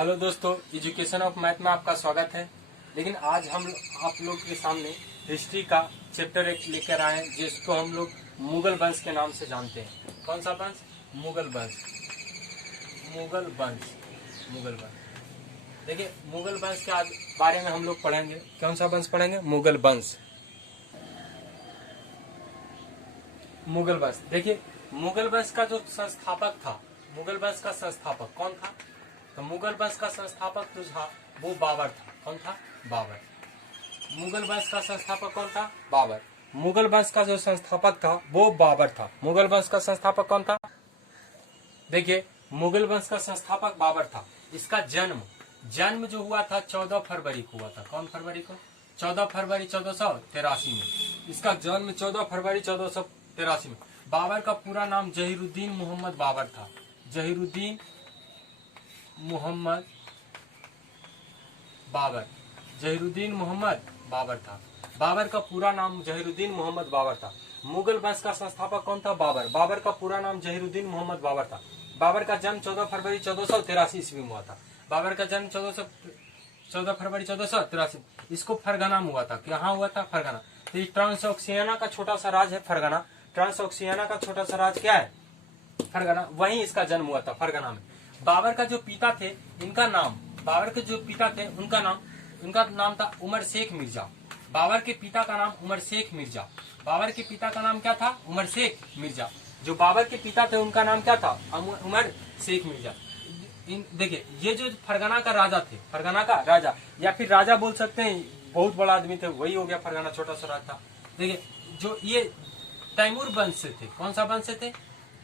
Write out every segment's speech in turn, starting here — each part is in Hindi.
हेलो दोस्तों, एजुकेशन ऑफ मैथ में आपका स्वागत है। लेकिन आज हम आप लोग के सामने हिस्ट्री का चैप्टर एक लेकर आए हैं जिसको हम लोग मुगल वंश के नाम से जानते हैं। कौन सा वंश? मुगल वंश। मुगल वंश। मुगल वंश। देखिए, मुगल वंश के आज बारे में हम लोग पढ़ेंगे। कौन सा वंश पढ़ेंगे? मुगल वंश। मुगल वंश। देखिए, मुगल वंश का जो संस्थापक था, मुगल वंश का संस्थापक कौन था? तो मुगल वंश का संस्थापक जो था वो बाबर था। कौन था? बाबर। मुगल वंश का संस्थापक कौन था? बाबर। मुगल वंश का जो संस्थापक था वो बाबर था। मुगल वंश का संस्थापक कौन था? देखिए, मुगल वंश का संस्थापक बाबर था। इसका जन्म जो हुआ था 14 फरवरी को हुआ था। कौन फरवरी को? 14 फरवरी 1483 में। इसका जन्म 14 फरवरी 1483 में। बाबर का पूरा नाम जहीरुद्दीन मोहम्मद बाबर था। जहीरुद्दीन मोहम्मद बाबर। जहीरुद्दीन मोहम्मद बाबर था। बाबर का पूरा नाम जहीरुद्दीन मोहम्मद बाबर था। मुगल वंश का संस्थापक कौन था? बाबर। बाबर का पूरा नाम जहीरुद्दीन मोहम्मद बाबर था। बाबर का जन्म 14 फरवरी 1483 ईस्वी में हुआ था। बाबर का जन्म 14 फरवरी 1483। इसको फरगना में हुआ था। कहाँ हुआ था? फरगना। तो ये ट्रांसओक्सियाना का छोटा सा राज है फरगना। ट्रांसओक्सियाना का छोटा सा राज क्या है? फरगना। वहीं इसका जन्म हुआ था, फरगना में। बाबर का जो पिता थे, उनका नाम था उमर शेख मिर्जा। बाबर के पिता का नाम उमर शेख मिर्जा। बाबर के पिता का नाम क्या था? उमर शेख मिर्जा। जो बाबर के पिता थे उनका नाम क्या था? उमर शेख मिर्जा। देखिए, ये जो फरगना का राजा थे, फरगना का राजा या फिर राजा बोल सकते हैं, बहुत बड़ा आदमी थे, वही हो गया फरगना, छोटा सा राज था। देखिए, जो ये तैमूर वंश से थे। कौन सा वंश से थे?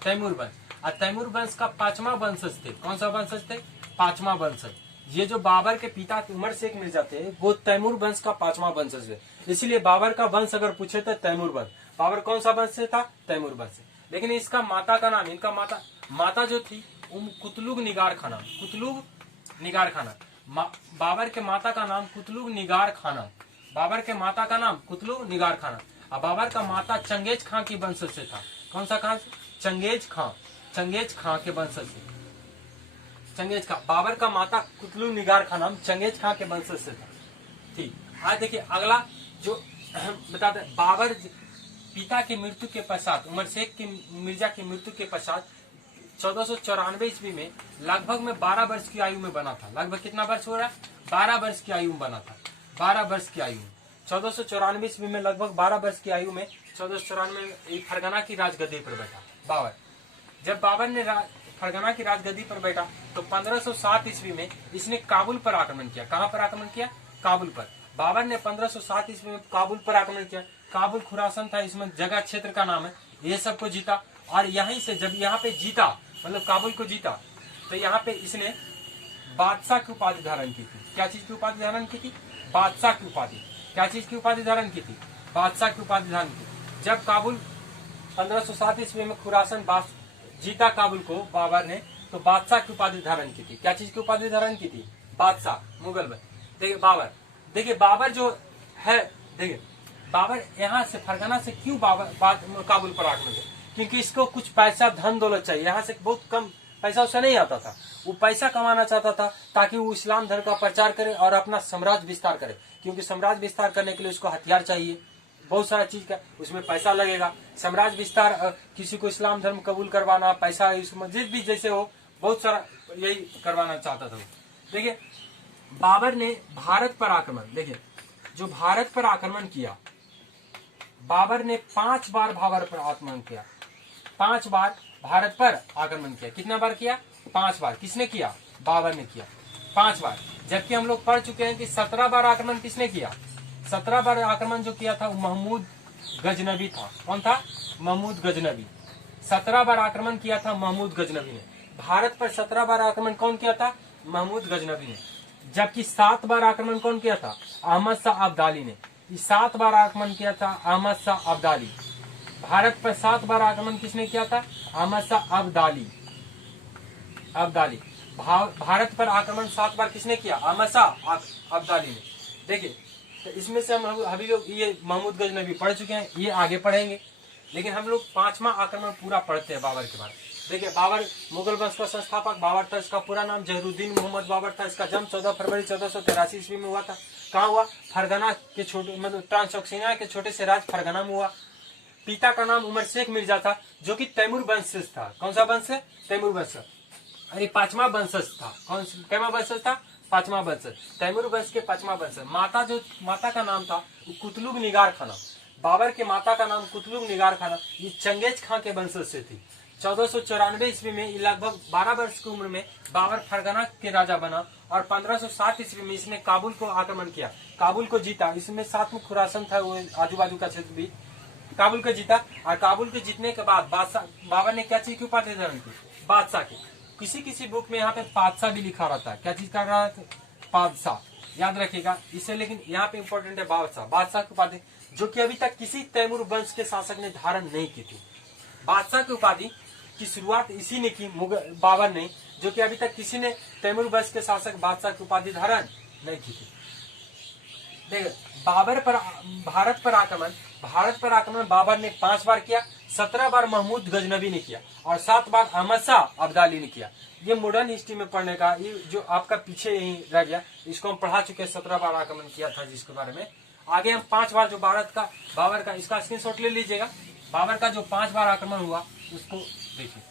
तैमूर वंश। और तैमूर वंश का 5वां वंशज थे। कौन सा वंशज थे? 5वां वंशज। ये जो बाबर के पिता उमर शेख मिर्जा थे वो तैमूर वंश का 5वां वंशज थे। इसीलिए बाबर का वंश अगर पूछे तो तैमूर वंश। बाबर कौन सा वंश से था? तैमूर वंश से। लेकिन इसका माता का नाम, इनका माता जो थी कुतलुग निगार खाना। कुतलुग निगार खाना। बाबर के माता का नाम कुतलुग निगार खाना। बाबर के माता का नाम कुतलुग निगार खाना। और बाबर का माता चंगेज खां की वंशज से था। कौन सा खां? चंगेज खां। चंगेज खां के वंशज से। चंगेज खां। बाबर का माता कुतलुग निगार खां नाम चंगेज खां के वंशज से था। ठीक। आज देखिए, अगला जो बताते हैं, बाबर पिता की मृत्यु के पश्चात, उमर शेख की मिर्जा की मृत्यु के पश्चात 1494 ईस्वी में लगभग में 12 वर्ष की आयु में बना था। लगभग कितना वर्ष हो रहा है? 12 वर्ष की आयु में बना था। 12 वर्ष की आयु में 1494 ईस्वी में लगभग 12 वर्ष की आयु में 1494 में फरगना की राजगद्दी पर बैठा बाबर। जब बाबर ने फरगना की राजगद्दी पर बैठा तो 1507 ईस्वी में इसने काबुल पर आक्रमण किया। कहां पर आक्रमण किया? काबुल पर। बाबर ने 1507 ईस्वी में काबुल पर आक्रमण किया। काबुल खुरासन था, इसमें जगह क्षेत्र का नाम है। ये सबको जीता और यहीं से जब यहाँ पे जीता, मतलब काबुल को जीता, तो यहाँ पे इसने बादशाह की उपाधि धारण की थी। क्या चीज की उपाधि धारण की थी? बादशाह की उपाधि। क्या चीज की उपाधि धारण की थी? बादशाह की उपाधि धारण की। जब काबुल 1507 ईस्वी में खुरासन जीता काबुल को बाबर ने, तो बादशाह की उपाधि धारण की थी। क्या चीज की उपाधि धारण की थी? बादशाह। मुगल में। देखिए बाबर, देखिए बाबर जो है, देखिए बाबर यहाँ से फरगना से क्यों काबुल पर आक्रमण किया? क्योंकि इसको कुछ पैसा धन दौलत चाहिए। यहाँ से बहुत कम पैसा उसे नहीं आता था। वो पैसा कमाना चाहता था ताकि वो इस्लाम धर्म का प्रचार करे और अपना साम्राज्य विस्तार करे। क्योंकि साम्राज्य विस्तार करने के लिए उसको हथियार चाहिए, बहुत सारा चीज का उसमें पैसा लगेगा। साम्राज्य विस्तार, किसी को इस्लाम धर्म कबूल करवाना, पैसा मस्जिद भी जैसे हो, बहुत सारा यही करवाना चाहता था। देखिए, बाबर ने भारत पर आक्रमण, देखिए जो भारत पर आक्रमण किया, बाबर ने 5 बार भारत पर आक्रमण किया। 5 बार भारत पर आक्रमण किया। कितना बार किया? 5 बार। किसने किया? बाबर ने किया 5 बार। जबकि हम लोग पढ़ चुके हैं कि 17 बार आक्रमण किसने किया? 17 बार आक्रमण जो किया था वो महमूद गजनबी था। कौन था? महमूद गजनबी। 17 बार आक्रमण किया था महमूद गजनबी ने। भारत पर 17 बार आक्रमण कौन किया था? महमूद गजनबी ने। जबकि 7 बार आक्रमण कौन किया था? अहमद शाह अब्दाली ने। 7 बार आक्रमण किया था अहमद शाह अब्दाली। भारत पर 7 बार आक्रमण किसने किया था? अहमद शाह अब्दाली। भारत पर आक्रमण 7 बार किसने किया? अहमद शाह अब्दाली ने। देखिए, तो इसमें से हम अभी लोग ये महमूद गजनबी पढ़ चुके हैं, ये आगे पढ़ेंगे। लेकिन हम लोग 5वां आक्रमण पूरा पढ़ते हैं बाबर के बारे में। देखिए बाबर मुगल वंश का संस्थापक बाबर था। इसका पूरा नाम जहरुद्दीन मोहम्मद बाबर था। इसका जन्म 14 फरवरी 1483 ईस्वी में हुआ था। कहाँ हुआ? फरगना के छोटे मतलब ट्रांसोक्सिनिया के छोटे से राज्य फरगना में हुआ। पिता का नाम उमर शेख मिर्जा था, जो कि तैमूर वंशज था। कौन सा वंश है? तैमूर वंश। अरे पांचवा वंशज था। कौन कैमा वंशज था? पांचवा वंशज, तैमूर वंश के पांचवा वंशज। माता का नाम था कुतलुग निगार खाना। बाबर के माता का नाम कुतलुग निगार खाना। ये चंगेज खां के वंशज से थी। 1494 ईस्वी में लगभग 12 वर्ष की उम्र में बाबर फरगना के राजा बना और 1507 ईस्वी में इसने काबुल को आक्रमण किया, काबुल को जीता। इसमें 7 मुख्य खुरासन था, वो आजू बाजू का क्षेत्र भी काबुल को जीता। और काबुल के जीतने के बाद बाबर ने क्या चीज की उपाधि धारण की? बादशाह की। किसी किसी बुक में यहाँ पे पादशाह भी लिखा रहता है। क्या चीज का रहा है? पादशाह, याद रखिएगा इसे। लेकिन यहाँ पे इंपॉर्टेंट है बादशाह, बादशाह की उपाधि, जो कि अभी तक किसी तैमूर वंश के शासक ने धारण नहीं की थी। बादशाह की उपाधि की शुरुआत इसी ने की, बाबर ने, जो कि अभी तक किसी ने तैमूर वंश के शासक बादशाह की उपाधि धारण नहीं की थी। देखिए बाबर पर भारत पर आक्रमण बाबर ने 5 बार किया, 17 बार महमूद गजनबी ने किया और 7 बार अहमद शाह अब्दाली ने किया। ये मॉडर्न हिस्ट्री में पढ़ने का, ये जो आपका पीछे यही रह गया, इसको हम पढ़ा चुके हैं। 17 बार आक्रमण किया था जिसके बारे में। आगे हम 5 बार जो बाबर का इसका स्क्रीनशॉट ले लीजिएगा। बाबर का जो 5 बार आक्रमण हुआ उसको देखिए।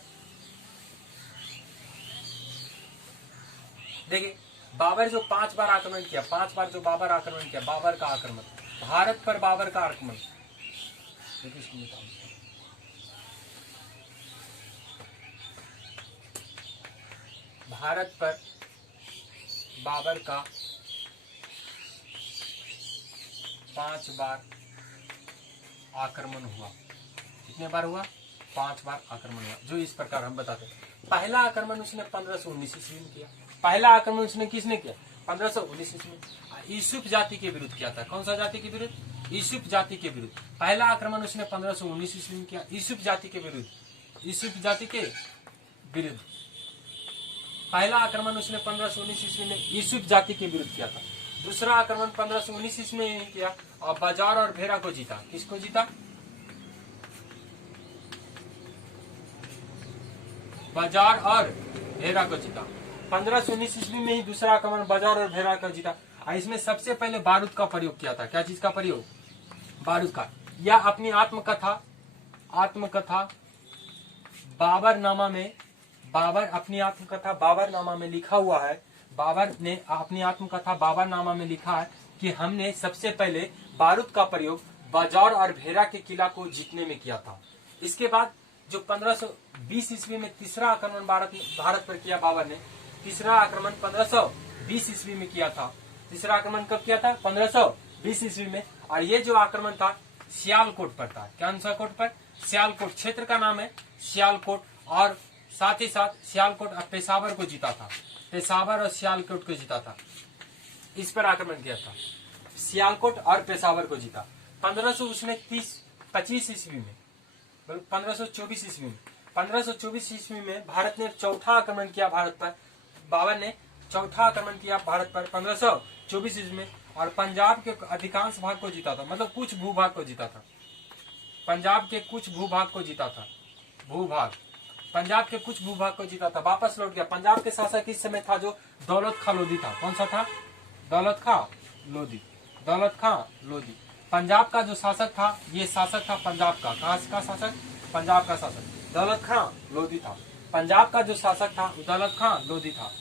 देखिए बाबर जो 5 बार आक्रमण किया, 5 बार जो बाबर आक्रमण किया, बाबर का आक्रमण, भारत पर बाबर का आक्रमण। भारत पर बाबर का 5 बार आक्रमण हुआ। कितने बार हुआ? 5 बार आक्रमण हुआ, जो इस प्रकार हम बताते हैं। पहला आक्रमण उसने 1519 ईस्वी में किया। पहला आक्रमण उसने किसने किया? 1519 ईस्वी में यूसुफ जाति के विरुद्ध किया था। कौन सा जाति के विरुद्ध? यूसुफ जाति के विरुद्ध। पहला आक्रमण उसने 1519 ईस्वी में किया, यूसुफ जाति के विरुद्ध। यूसुफ जाति के विरुद्ध पहला आक्रमण उसने 1519 ईस्वी में यूसुफ जाति के विरुद्ध किया था। दूसरा आक्रमण 1519 ईस्वी में किया और बाजार और भेरा को जीता। किसको जीता? बाजार और भेरा को जीता। 1519 ईस्वी में ही दूसरा आक्रमण बाजार और भेरा को जीता। इसमें सबसे पहले बारूद का प्रयोग किया था। क्या चीज का प्रयोग? बारूद का। यह अपनी आत्मकथा बाबरनामा में लिखा हुआ है। बाबर ने अपनी आत्मकथा बाबरनामा में लिखा है कि हमने सबसे पहले बारूद का प्रयोग बाजार और भेरा के किला को जीतने में किया था। इसके बाद जो 1520 ईस्वी में तीसरा आक्रमण भारत पर किया बाबर ने, तीसरा आक्रमण 1520 ईस्वी में किया था। तीसरा आक्रमण कब किया था? 1520 ईस्वी में। और ये जो आक्रमण था सियालकोट पर था। कौन सा कोट पर? सियालकोट। क्षेत्र का नाम है सियालकोट। और साथ ही साथ सियालकोट और पेशावर को जीता था। पेशावर और सियालकोट को जीता था। इस पर आक्रमण किया था, सियालकोट और पेशावर को जीता। 1525 ईस्वी में 1524 ईस्वी में 1524 ईस्वी में भारत ने चौथा आक्रमण किया भारत पर। बाबर ने चौथा आक्रमण किया भारत पर 1524 ईस्वी में और पंजाब के अधिकांश भाग को जीता था, मतलब कुछ भूभाग को जीता था। पंजाब के कुछ भूभाग को जीता था। पंजाब के कुछ भूभाग को जीता था, वापस लौट गया। पंजाब के शासक इस समय था जो दौलत खां लोधी था। कौन सा था? दौलत खां लोधी। पंजाब का जो शासक था, ये शासक था पंजाब का। कहाँ का शासक? पंजाब का शासक दौलत खां लोधी था। पंजाब का जो शासक था दौलत खां लोधी था।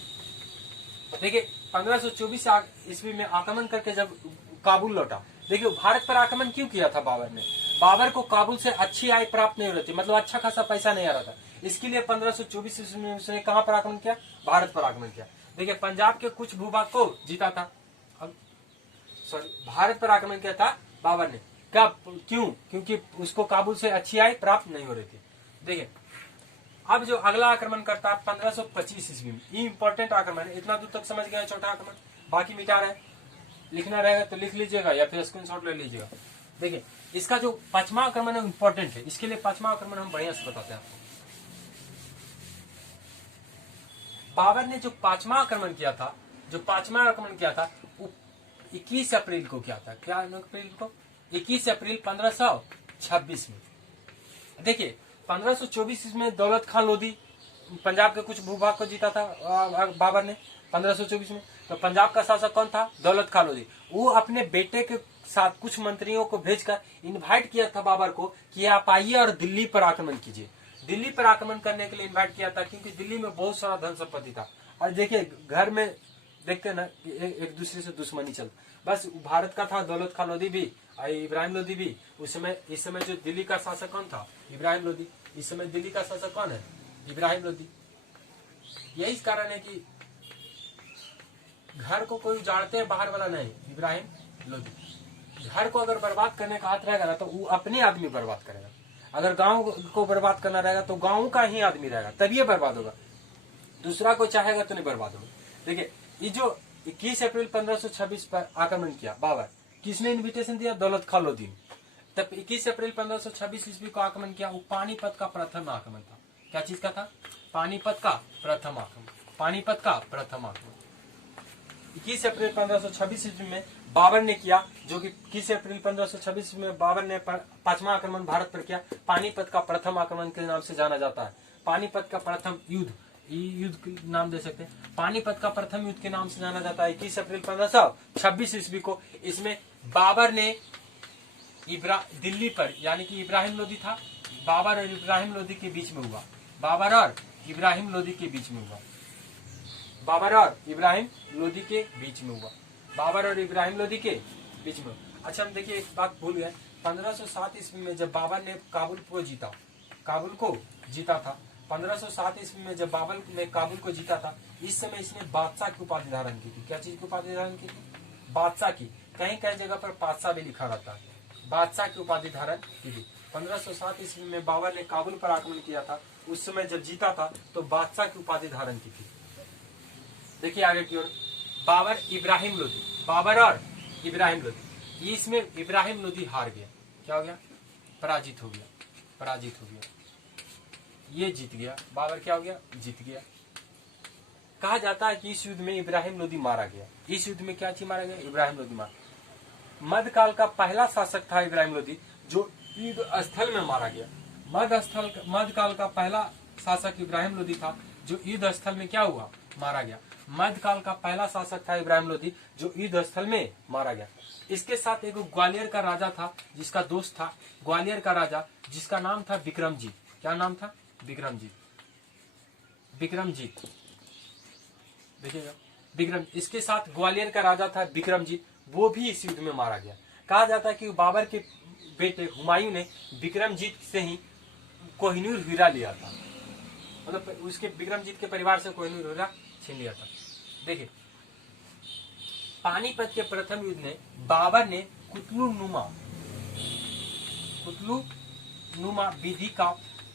देखिए 1524 ईस्वी में आक्रमण करके जब काबुल लौटा, देखिए भारत पर आक्रमण क्यों किया था बाबर ने? बाबर को काबुल से अच्छी आय प्राप्त नहीं हो रही थी, मतलब अच्छा खासा पैसा नहीं आ रहा था। इसके लिए 1524 ईस्वी में उसने कहाँ पर आक्रमण किया? भारत पर आक्रमण किया। देखिए पंजाब के कुछ भूभाग को जीता था। भारत पर आक्रमण किया था बाबर ने। क्या? क्यों? क्योंकि उसको काबुल से अच्छी आय प्राप्त नहीं हो रही थी। देखिए अब जो अगला आक्रमण करता है 1525 ईस्वी में, ये इंपॉर्टेंट आक्रमण है। इतना दूर तक समझ गए? चौथा आक्रमण, बाकी मिटा रहे। लिखना रहेगा तो लिख लीजिएगा या फिर स्क्रीनशॉट ले लीजिएगा। देखिए इसका जो 5वां आक्रमण है इंपॉर्टेंट है, इसके लिए 5वां आक्रमण हम बढ़िया से बताते हैं आपको। बाबर ने जो 5वां आक्रमण किया था, 21 अप्रैल को किया था। क्या अप्रैल को? 21 अप्रैल 1526 में। देखिए 1524 में दौलत खां लोधी पंजाब के कुछ भूभाग को जीता था बाबर ने 1524 में। तो पंजाब का शासक कौन था? दौलत खान लोधी। वो अपने बेटे के साथ कुछ मंत्रियों को भेजकर इनवाइट किया था बाबर को कि आप आइए और दिल्ली पर आक्रमण कीजिए। दिल्ली पर आक्रमण करने के लिए इनवाइट किया था, क्योंकि दिल्ली में बहुत सारा धन संपत्ति था। और देखिए घर में देखते ना एक दूसरे से दुश्मनी चलता। बस भारत का था दौलत खान लोधी भी और इब्राहिम लोधी भी। इस समय जो दिल्ली का शासक कौन था? इब्राहिम लोधी। इस समय दिल्ली का शासक कौन है? इब्राहिम लोधी। यही कारण है कि घर को कोई उजाड़ते हैं बाहर वाला नहीं, इब्राहिम लोधी। घर को अगर बर्बाद करने का हाथ रहेगा ना तो वो अपने आदमी बर्बाद करेगा। अगर गांव को बर्बाद करना रहेगा तो गांव का ही आदमी रहेगा, तभी ये बर्बाद होगा। दूसरा को चाहेगा तो नहीं बर्बाद होगा। देखिए ये जो 21 अप्रैल 1526 पर आक्रमण किया बाबर, किसने इन्विटेशन दिया? दौलत खान लोधी। तब 21 अप्रैल 1526 ईस्वी को आक्रमण किया, वो पानीपत का प्रथम आक्रमण था। क्या चीज का था? पानीपत का प्रथम आक्रमण। पानीपत का प्रथम आक्रमण 21 अप्रैल 1526 ईस्वी में बाबर ने किया, जो कि 21 अप्रैल 1526 में बाबर ने पांचवा आक्रमण भारत पर किया। पानीपत का प्रथम आक्रमण के नाम से जाना जाता है। पानीपत का प्रथम युद्ध, युद्ध के नाम दे सकते हैं। पानीपत का प्रथम युद्ध के नाम से जाना जाता है 21 अप्रैल 1526 ईस्वी को। इसमें बाबर ने दिल्ली पर, यानी कि इब्राहिम लोधी था, बाबर और इब्राहिम लोधी के बीच में हुआ। बाबर और इब्राहिम लोधी के बीच में हुआ। बाबर और इब्राहिम लोधी के बीच में हुआ। बाबर और इब्राहिम लोधी के बीच में। अच्छा हम देखिए एक बात भूल गए, 1507 ईस्वी में जब बाबर ने काबुल को जीता था 1507 ईस्वी में जब बाबर ने काबुल को जीता था, इस समय इसने बादशाह की उपाधि धारण की थी। क्या चीज की उपाधि धारण की थी? बादशाह की। कहीं कहीं जगह पर बादशाह भी लिखा रहता है। बादशाह की उपाधि धारण की थी। 1507 ईस्वी में बाबर ने काबुल पर आक्रमण किया था। उस समय जब जीता था तो बादशाह की उपाधि धारण की थी। देखिए आगे की ओर, बाबर इब्राहिम लोधी। बाबर और इब्राहिम लोधी, इसमें इब्राहिम लोधी हार गया। क्या हो गया? पराजित हो गया। ये जीत गया। बाबर क्या हो गया? जीत गया। कहा जाता है कि इस युद्ध में इब्राहिम लोधी मारा गया। इस युद्ध में क्या चीज मारा गया? इब्राहिम लोधी मारा। मध्यकाल का पहला शासक था इब्राहिम लोधी, जो युद्ध स्थल में मारा गया। मध्यकाल का पहला शासक इब्राहिम लोधी था, जो युद्ध स्थल में क्या हुआ? मारा गया। मध्यकाल का पहला शासक था इब्राहिम लोधी, जो युद्ध स्थल में मारा गया। इसके साथ एक ग्वालियर का राजा था, जिसका दोस्त था। ग्वालियर का राजा जिसका नाम था विक्रमजीत। क्या नाम था? विक्रमजीत। देखिएगा, विक्रम। इसके साथ ग्वालियर का राजा था विक्रमजीत, वो भी इस युद्ध में मारा गया। कहा जाता है कि बाबर के बेटे हुमायूं ने विक्रमजीत से ही कोहिनूर हीरा लिया था। मतलब उसके विक्रमजीत के परिवार से कोहिनूर हीरा छीन लिया था। देखिए पानीपत के प्रथम युद्ध में बाबर ने कुतलू नुमा विधि का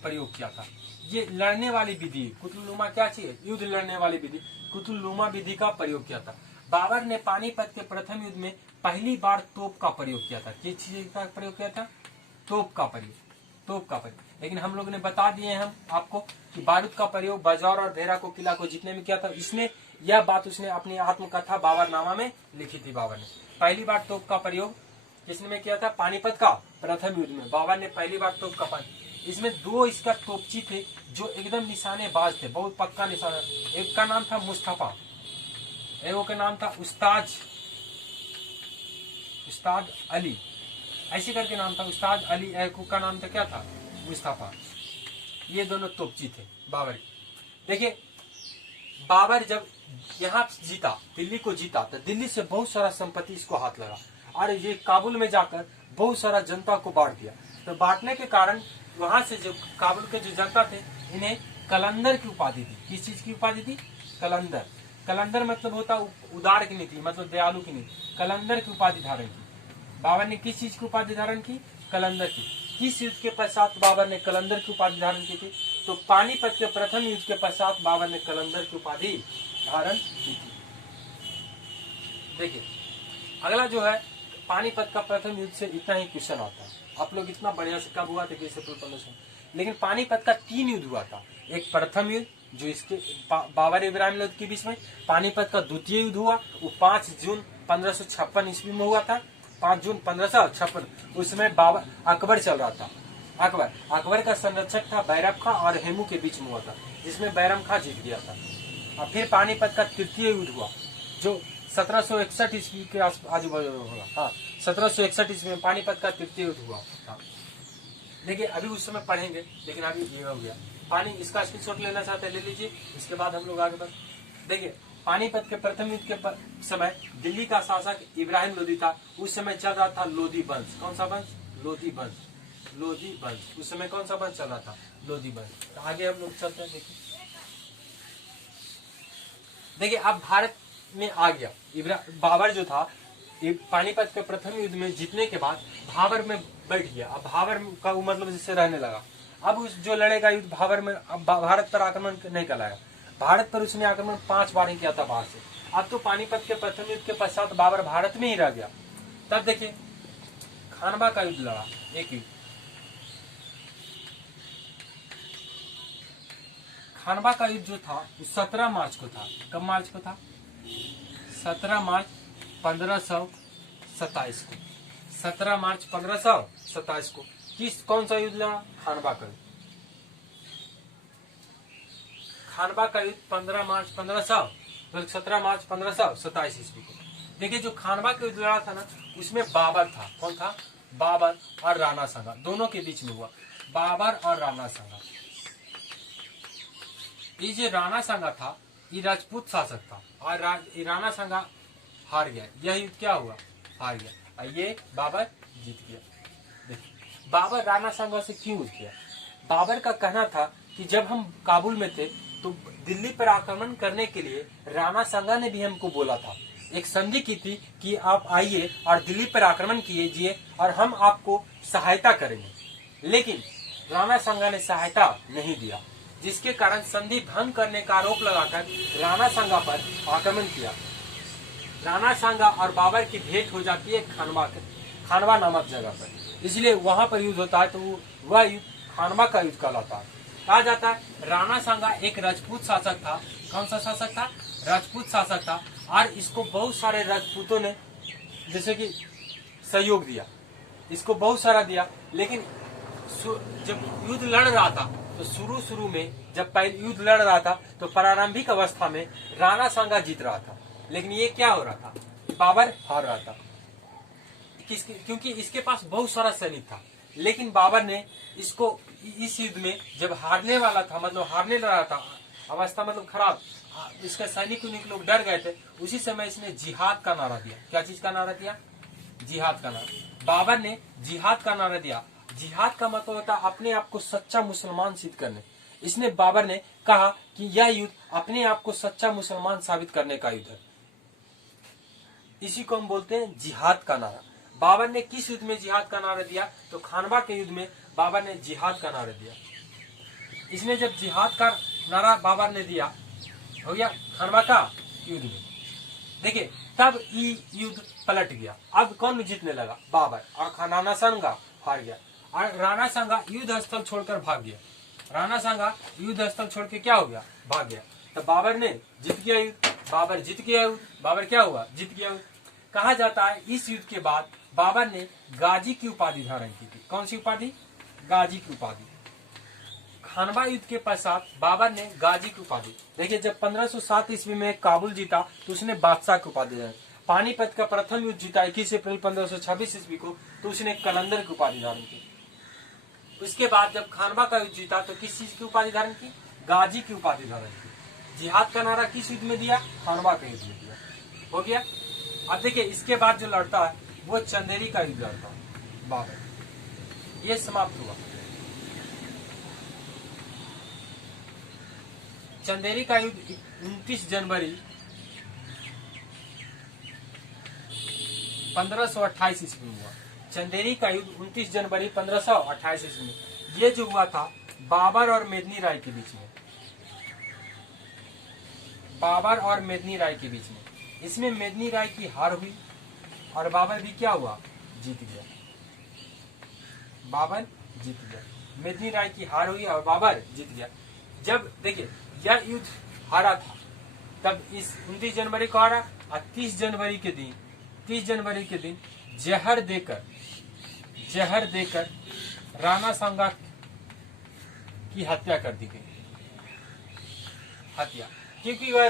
प्रयोग किया था। ये लड़ने वाली विधि, कुतुलनुमा क्या चाहिए? युद्ध लड़ने वाली विधि, कुतुलनुमा विधि का प्रयोग किया था। बाबर ने पानीपत के प्रथम युद्ध में पहली बार तोप का प्रयोग किया था। किस चीज का प्रयोग किया था? तोप का प्रयोग। लेकिन हम लोग ने बता दिए हम आपको कि बारूद का प्रयोग बाजार और भेरा को किला को जीतने में किया था। इसने यह बात उसने अपनी आत्मकथा बाबरनामा में लिखी थी। बाबर ने पहली बार तोप का प्रयोग किसने में किया था? पानीपत का प्रथम युद्ध में बाबर ने पहली बार तोप का इसमें दो इसका तोपची थे जो एकदम निशानेबाज थे, बहुत पक्का निशाना। एक का नाम था मुस्तफा, एक का नाम था उस्ताद अली, ऐसे करके नाम था उस्ताद अली। एक का नाम था क्या था? मुस्तफा। ये दोनों तोपची थे बाबर की। देखिए बाबर जब यहाँ जीता, दिल्ली को जीता, तो दिल्ली से बहुत सारा संपत्ति इसको हाथ लगा और ये काबुल में जाकर बहुत सारा जनता को बांट दिया। तो बांटने के कारण वहां से जो काबुल के जो जनता थे, इन्हें कलंदर की उपाधि दी। किस चीज की उपाधि दी? कलंदर। कलंदर मतलब होता उदार की नीति, मतलब दयालु की नीति। कलंदर की उपाधि धारण की। बाबर ने किस चीज की उपाधि धारण की? कलंदर की। किस युद्ध के पश्चात बाबर ने कलंदर की उपाधि धारण की थी? तो पानीपत के प्रथम युद्ध के पश्चात बाबर ने कलंदर की उपाधि धारण की थी। देखिए अगला जो है पानीपत का प्रथम युद्ध से इतना ही क्वेश्चन आता है। आप लोग इतना बढ़िया से कब हुआ था कि लेकिन पानीपत का 3 युद्ध हुआ था। एक प्रथम युद्ध जो इसके बाबर इब्राहिम लोधी के बीच में, पानीपत का द्वितीय युद्ध हुआ, वो 5 जून 1556 ईस्वी में हुआ था। 5 जून 1556 उसमें बाबर अकबर चल रहा था। अकबर अकबर का संरक्षक था बैरम खां और हेमू के बीच में हुआ था, जिसमें बैरम खां जीत गया था। और फिर पानीपत का तृतीय युद्ध हुआ जो 1761 ईस्वी के आजू बाजू होगा। हाँ, 1761 ईस्वी में पानीपत का तृतीय युद्ध हुआ था। देखिए अभी उस समय पढ़ेंगे, लेकिन अभी ये हो गया। पानी इसका स्क्रीनशॉट लेना चाहते हैं ले लीजिए, इसके बाद हम लोग आगे बढ़। देखिए पानीपत के प्रथम युद्ध के समय दिल्ली का शासक इब्राहिम लोदी था। उस समय चल रहा था लोधी वंश। कौन सा वंश? लोधी वंश। लोधी वंश उस समय कौन सा वंश चल रहा था? लोधी वंश। तो आगे हम लोग चलते हैं। देखिए अब भारत में आ गया बाबर जो था पानीपत के प्रथम युद्ध में जीतने के बाद भाबर में बैठ गया। अब भाबर का मतलब जिससे रहने लगा। अब उस जो लड़ेगा युद्ध भाबर में, अब भारत पर आक्रमण नहीं कराया। भारत पर उसने आक्रमण 5 बार ही किया था बाहर से। अब तो पानीपत के प्रथम युद्ध के पश्चात बाबर भारत में ही रह गया। तब देखिए खानवा का युद्ध लड़ा, एक युद्ध। खानवा का युद्ध जो था 17 मार्च को था। कब मार्च को था? 17 मार्च 1527 को। 17 मार्च 1527 को कौन सा युद्ध लड़ा? खानवा का युद्ध। खानवा का युद्ध 17 मार्च 1527 ईस्वी को। देखिए जो खानवा का युद्ध लड़ा था ना, उसमें बाबर था। कौन था? बाबर और राणा सांगा, दोनों के बीच में हुआ। बाबर और राणा सांगा। ये जो राणा सांगा था ये राजपूत शासक था और राणा सांगा हार गया। यह युद्ध क्या हुआ? हार गया और ये बाबर जीत गया। देखिए बाबर राणा सांगा से क्यों युद्ध किया? बाबर का कहना था कि जब हम काबुल में थे तो दिल्ली पर आक्रमण करने के लिए राणा सांगा ने भी हमको बोला था, एक संधि की थी कि आप आइए और दिल्ली पर आक्रमण कीजिए और हम आपको सहायता करेंगे। लेकिन राणा सांगा ने सहायता नहीं दिया, जिसके कारण संधि भंग करने का आरोप लगाकर राणा सांगा पर आक्रमण किया। राणा सांगा और बाबर की भेंट हो जाती है खानवा नामक जगह पर, इसलिए वहां पर युद्ध होता है। तो वह युद्ध खानवा का युद्ध कहलाता है। कहा जाता है राणा सांगा एक राजपूत शासक था। कौन सा शासक था? राजपूत शासक था और इसको बहुत सारे राजपूतों ने जैसे कि सहयोग दिया, इसको बहुत सारा दिया। लेकिन जब युद्ध लड़ रहा था तो शुरू में जब पहले युद्ध लड़ रहा था तो प्रारंभिक अवस्था में राणा सांगा जीत रहा था, लेकिन ये क्या हो रहा था? बाबर हार रहा था। क्योंकि इसके पास बहुत सारा सैनिक था। लेकिन बाबर ने इसको इस युद्ध में जब हारने वाला था, मतलब हारने लगा था, अवस्था मतलब खराब, इसके सैनिक लोग डर गए थे, उसी समय इसने जिहाद का नारा दिया। क्या चीज का नारा दिया? जिहाद का नारा। बाबर ने जिहाद का नारा दिया। जिहाद का मतलब होता है अपने आप को सच्चा मुसलमान सिद्ध करने। इसने बाबर ने कहा कि यह युद्ध अपने आप को सच्चा मुसलमान साबित करने का युद्ध है। इसी को हम बोलते हैं जिहाद का नारा। बाबर ने किस युद्ध में जिहाद का नारा दिया? तो खानवा के युद्ध में बाबर ने जिहाद का नारा दिया। इसने जब जिहाद का नारा बाबर ने दिया, हो गया खानवा का युद्ध में। देखिए तब ये युद्ध पलट गया। अब कौन जीतने लगा? बाबर। और राणा सांगा हार गया और राणा सांगा युद्ध स्थल छोड़कर भाग गया। राणा सांगा युद्ध स्थल छोड़ के क्या हो गया? भाग गया। तो बाबर ने जीत गया युद्ध। बाबर जीत गया युद्ध। बाबर क्या हुआ? जीत गया युद्ध। कहा जाता है इस युद्ध के बाद बाबर ने गाजी की उपाधि धारण की थी। कौन सी उपाधि? गाजी की उपाधि। खानवा युद्ध के पश्चात बाबर ने गाजी की उपाधि। देखिए जब 1507 ईस्वी में काबुल जीता तो उसने बादशाह की उपाधि धारण। पानीपत का प्रथम युद्ध जीता 21 अप्रैल 1526 ईस्वी को, तो उसने कलंदर की उपाधि धारण की। उसके बाद जब खानवा का युद्ध जीता तो किस चीज की उपाधि धारण की? गाजी की उपाधि धारण की। जिहाद का नारा किस युद्ध में दिया? खानवा के युद्ध में दिया। हो गया। अब देखिए इसके बाद जो लड़ता है वो चंदेरी का युद्ध लड़ता है बाबर। ये समाप्त हुआ। चंदेरी का युद्ध 29 जनवरी 1528 ईस्वी में हुआ। चंदेरी का युद्ध 29 जनवरी 1528 ईस्वी में। ये जो हुआ था बाबर और मेदिनी राय के बीच में। बाबर और मेदिनी राय के बीच में। इसमें मेदिनी राय की हार हुई और बाबर भी क्या हुआ? जीत गया। बाबर जीत गया। मेदिनी राय की हार हुई और बाबर जीत गया। जब देखिए यह युद्ध हारा था तब इस 29 जनवरी को हारा और 30 जनवरी के दिन जहर देकर राणा सांगा की हत्या कर दी गई। हत्या, क्योंकि वह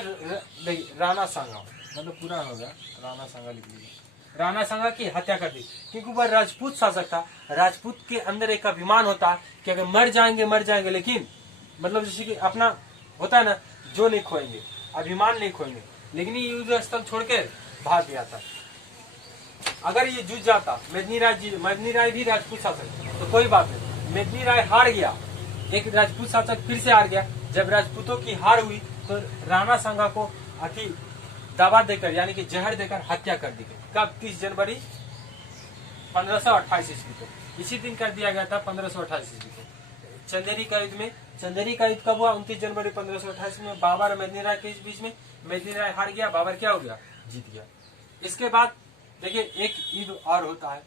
राणा सांगा मतलब पूरा हो गया, राणा सांगा लिख लीजिए। राणा सांगा की हत्या कर दी क्योंकि वह राजपूत शासक था। राजपूत के अंदर एक अभिमान होता है कि अगर मर जाएंगे, लेकिन मतलब जैसे कि अपना होता है ना, जो नहीं खोएंगे, अभिमान नहीं खोएंगे। लेकिन ये युद्ध स्थल छोड़ के भाग गया था। अगर ये जूझ जाता, मेदिनी राय भी राजपूत शासक, तो कोई बात नहीं, मेदिनी राय हार गया, एक राजपूत शासक फिर से हार गया। जब राजपूतों की हार हुई तो राणा सांगा को अति दवा देकर यानी कि जहर देकर हत्या कर दी गई। कब? 30 जनवरी 1528 ईस्वी को। इसी दिन कर दिया गया था 1528 ईस्वी को चंदेरी का युद्ध में। चंदेरी का युद्ध कब हुआ? 29 जनवरी 1528 में बाबर और मेदिनी राय के बीच में। मेदिनी राय हार गया, बाबर क्या हो गया? जीत गया। इसके बाद देखिए एक युद्ध और होता है,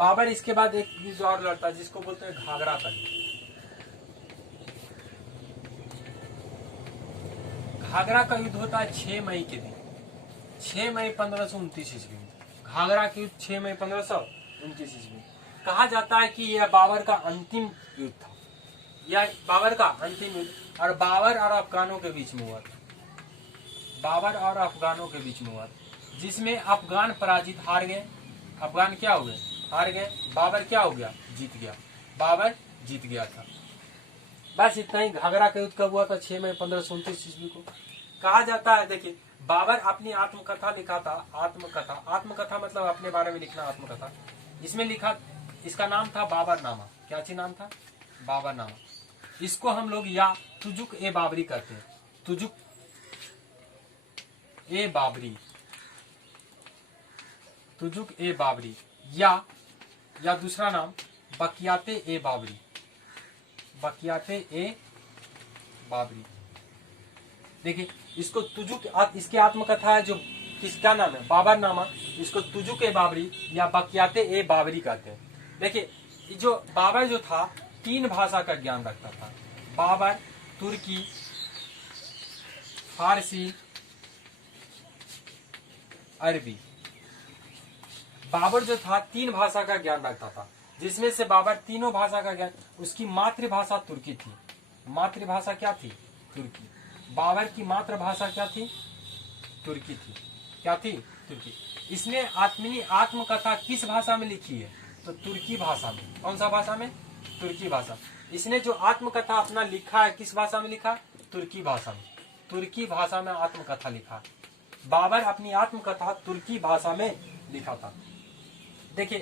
बाबर इसके बाद एक युद्ध और लड़ता है जिसको बोलते हैं घाघरा का युद्ध। घाघरा का युद्ध होता है 6 मई के दिन, 6 मई 1529 ईस्वी में। घाघरा का युद्ध 6 मई 1529 ईस्वी में। कहा जाता है कि यह बाबर का अंतिम युद्ध था, यह बाबर का अंतिम युद्ध और बाबर और अफगानों के बीच में हुआ था। बाबर और अफगानों के बीच में हुआ था, जिसमें अफगान पराजित, हार गए। अफगान क्या हो गए? हार गए। बाबर क्या हो गया? जीत गया। बाबर जीत गया था। बस इतना ही। घाघरा का युद्ध कब हुआ था? 6 मई 1529 ईस्वी को। कहा जाता है, देखिए बाबर अपनी आत्मकथा लिखा था। आत्मकथा मतलब अपने बारे में लिखना, आत्मकथा। इसमें लिखा, इसका नाम था बाबरनामा। क्या चीज नाम था? बाबरनामा। इसको हम लोग या तुजुक ए बाबरी कहते हैं। तुजुक ए बाबरी, तुजुक ए बाबरी, या दूसरा नाम बकियाते ए बाबरी, बकियाते ए बाबरी। देखिए इसको तुजुक, इसकी आत्मकथा है जो किसका नाम है? बाबरनामा। इसको तुजुक ए बाबरी या बकियाते ए बाबरी कहते हैं। देखिए जो बाबर जो था 3 भाषा का ज्ञान रखता था। बाबर तुर्की, फारसी, अरबी। बाबर जो था 3 भाषा का ज्ञान रखता था, जिसमें से बाबर तीनों भाषा का ज्ञान, उसकी मातृभाषा तुर्की थी। मातृभाषा क्या थी? तुर्की। बाबर की मातृभाषा क्या थी? तुर्की थी। क्या थी? तुर्की। इसने अपनी आत्मकथा किस भाषा में लिखी है? तो तुर्की भाषा में। कौन सा भाषा में? तुर्की भाषा। इसने जो आत्मकथा अपना लिखा है किस भाषा में लिखा? तुर्की भाषा में। तुर्की भाषा में आत्मकथा लिखा। बाबर अपनी आत्मकथा तुर्की भाषा में लिखा था। देखिए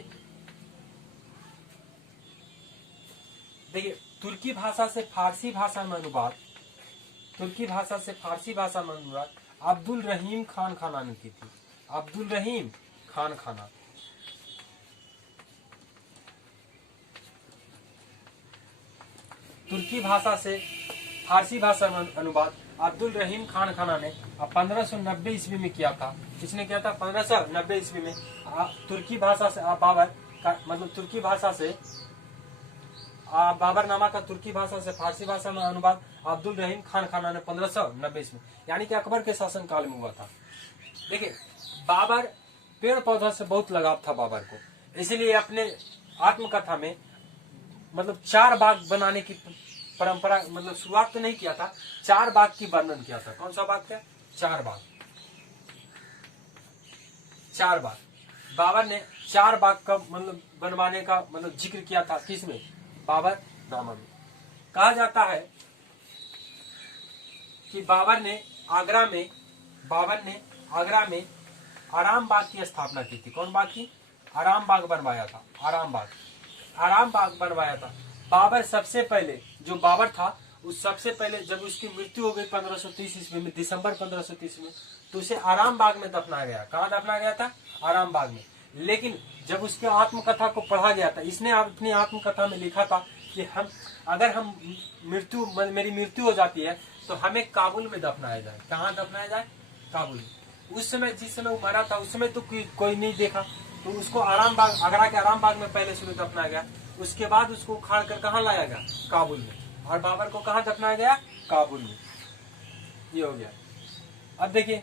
तुर्की भाषा से फारसी भाषा में अनुवाद, तुर्की भाषा से फारसी भाषा में अनुवाद अब्दुल रहीम खान खाना ने की थी। अब्दुल रहीम खान खाना। तुर्की भाषा से फारसी भाषा में अनुवाद अब्दुल रहीम खान खाना ने 1590 ईस्वी में किया था। किसने किया था? 1590 ईस्वी में। तुर्की भाषा से बाबर का मतलब तुर्की भाषा से बाबरनामा का तुर्की भाषा से फारसी भाषा में अनुवाद अब्दुल रहीम खान खाना ने 1590 ईस्वी, यानी कि अकबर के शासन काल में हुआ था। देखिए बाबर पेड़ पौधा से बहुत लगाव था बाबर को, इसलिए अपने आत्मकथा में मतलब 4 बाग बनाने की परंपरा मतलब शुरुआत तो नहीं किया था, 4 बाग की वर्णन किया था। कौन सा बाग था? 4 बाग। 4 बाग। बाबर ने 4 बाग का मतलब बनवाने का मतलब जिक्र किया था। किसमें? बाबरनामा में। कहा जाता है कि बाबर ने आगरा में आराम बाग की स्थापना की थी। कौन बाग की? आराम बाग बनवाया था। आराम बाग बनवाया था। बाबर सबसे पहले जो बाबर था उस सबसे पहले जब उसकी मृत्यु हो गई 1530 ईस्वी में, दिसंबर 1530 में, तो उसे आराम बाग में दफनाया गया। कहाँ दफनाया गया था? आराम बाग में। लेकिन जब उसके आत्मकथा को पढ़ा गया था, इसने अपनी आत्मकथा में लिखा था कि मेरी मृत्यु हो जाती है तो हमें काबुल में दफनाया जाए। कहाँ दफनाया जाए? काबुल में। उस समय जिस समय वो मरा था उस समय तो कोई नहीं देखा, तो उसको आराम बाग, आगरा के आराम बाग में पहले शुरू दफनाया गया। उसके बाद उसको उखाड़ कर कहाँ लाया गया? काबुल में। और बाबर को कहाँ दफनाया गया? काबुल में। ये हो गया। अब देखिए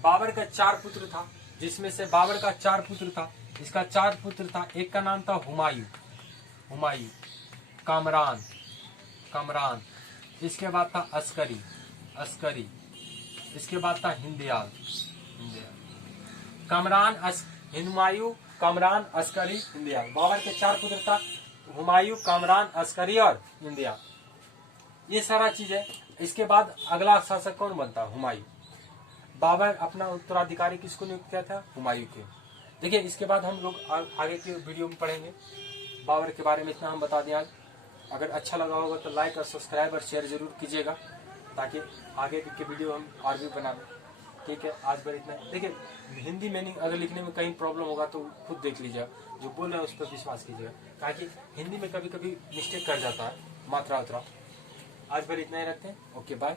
बाबर का 4 पुत्र था, जिसमें से बाबर का 4 पुत्र था, इसका 4 पुत्र था। एक का नाम था हुमायूं, हुमायूं, कामरान, कामरान, इसके बाद था अस्करी, अस्करी, इसके बाद था हिंदयाल, हिंदयाल, कामरान, हुमायूं, कामरान, अस्करी, हिंदयाल। बाबर के 4 पुत्र था, हुमायूं, कामरान, अस्करी और हिंदयाल। ये सारा चीज है। इसके बाद अगला शासक कौन बनता? हुमायूं। बाबर अपना उत्तराधिकारी किसको नियुक्त किया था? हुमायूं के। देखिए इसके बाद हम लोग आगे के वीडियो में पढ़ेंगे। बाबर के बारे में इतना हम बता दें आज। अगर अच्छा लगा होगा तो लाइक और सब्सक्राइब और शेयर जरूर कीजिएगा, ताकि आगे के वीडियो हम और भी बना लें। ठीक है, आज बार इतना। देखिए हिंदी मीनिंग अगर लिखने में कहीं प्रॉब्लम होगा तो खुद देख लीजिएगा, जो बोल रहे हैं उस पर विश्वास कीजिएगा, ताकि हिंदी में कभी कभी मिस्टेक कर जाता है, मात्रा वात्रा। आज बार इतना ही रखते हैं। Okay bye.